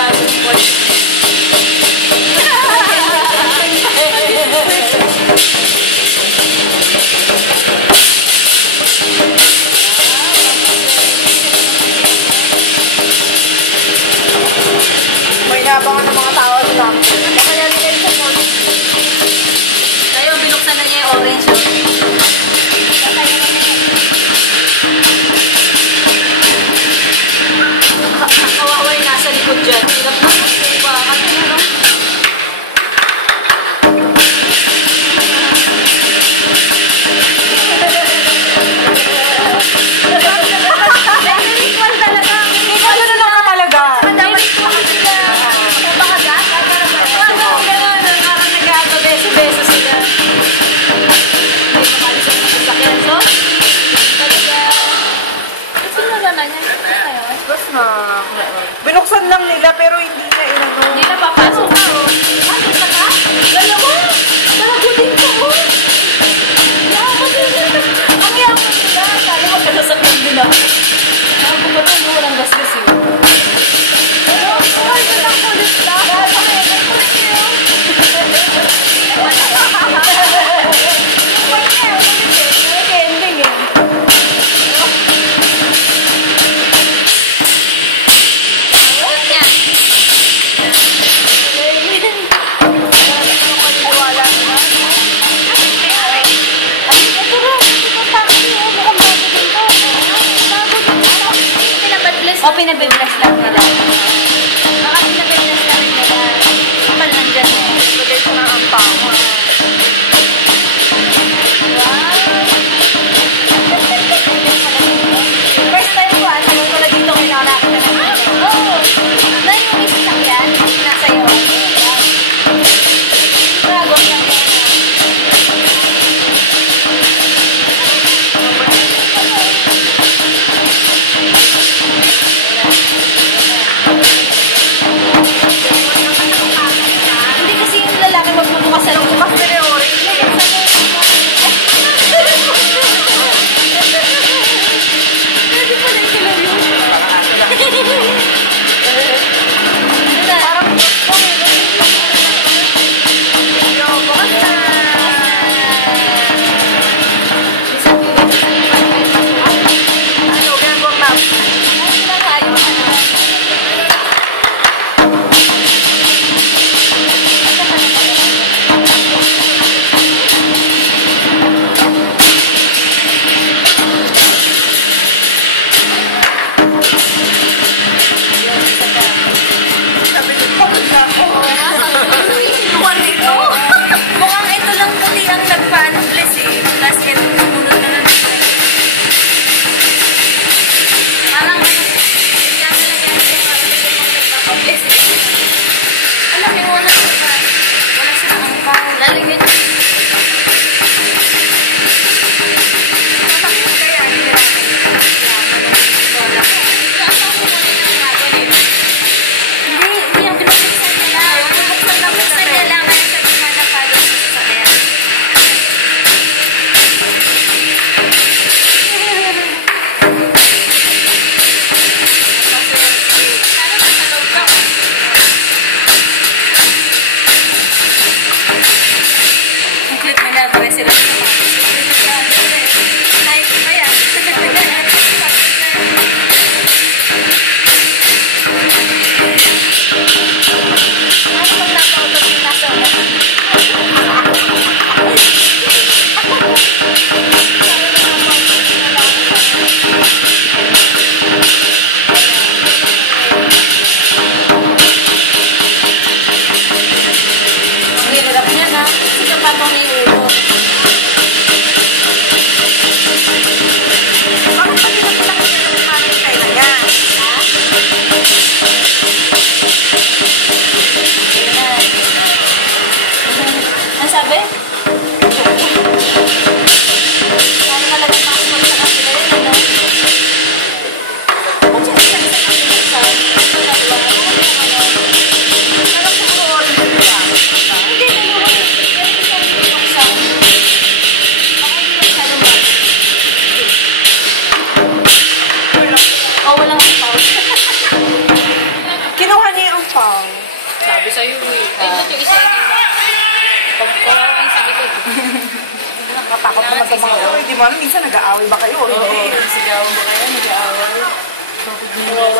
May nabangan ng mga tao sa dami. Kaya nila sa phone. Tayo, binuksan na niya yung orange. Kawawa yung nasa likod dyan. Hirap na. Bakit ano? Binuksan lang nila pero hindi na inano. Hindi na papasok na oh. Ano ka ka? Gala mo? Nakagutin ko oh. Nakagutin ko. Ang yaman nila. Kala mo ka sa pindi na. Nakagutin mo walang gasgas yun. Pero, ay, walang kulit lang. Bakit? May kulit yun. Ending eh. O, pinabibless lang nila. Baka pinabibless lang nila. Kapal nandyan eh. Bagay ko na ang pango. First time ko, tagal ko na dito kailangan nakita na dito. Oo. Na yung isa yan, nasa iyo. Dragon lang yan. Hindi kasi yung lalaki magbubukas sa loob. Mas nila yung orange eh. Pwede pala yung kilaw yun. Parang Ano, gagawin map. sabi sa'yo eh. Ay, ba't yung isa yun? Pagkawawan sa likod. Nakatakot naman sa mga hindi mo alam, minsan nag-aaway ba kayo? Oo, sigawan mo kayo, nag-aaway.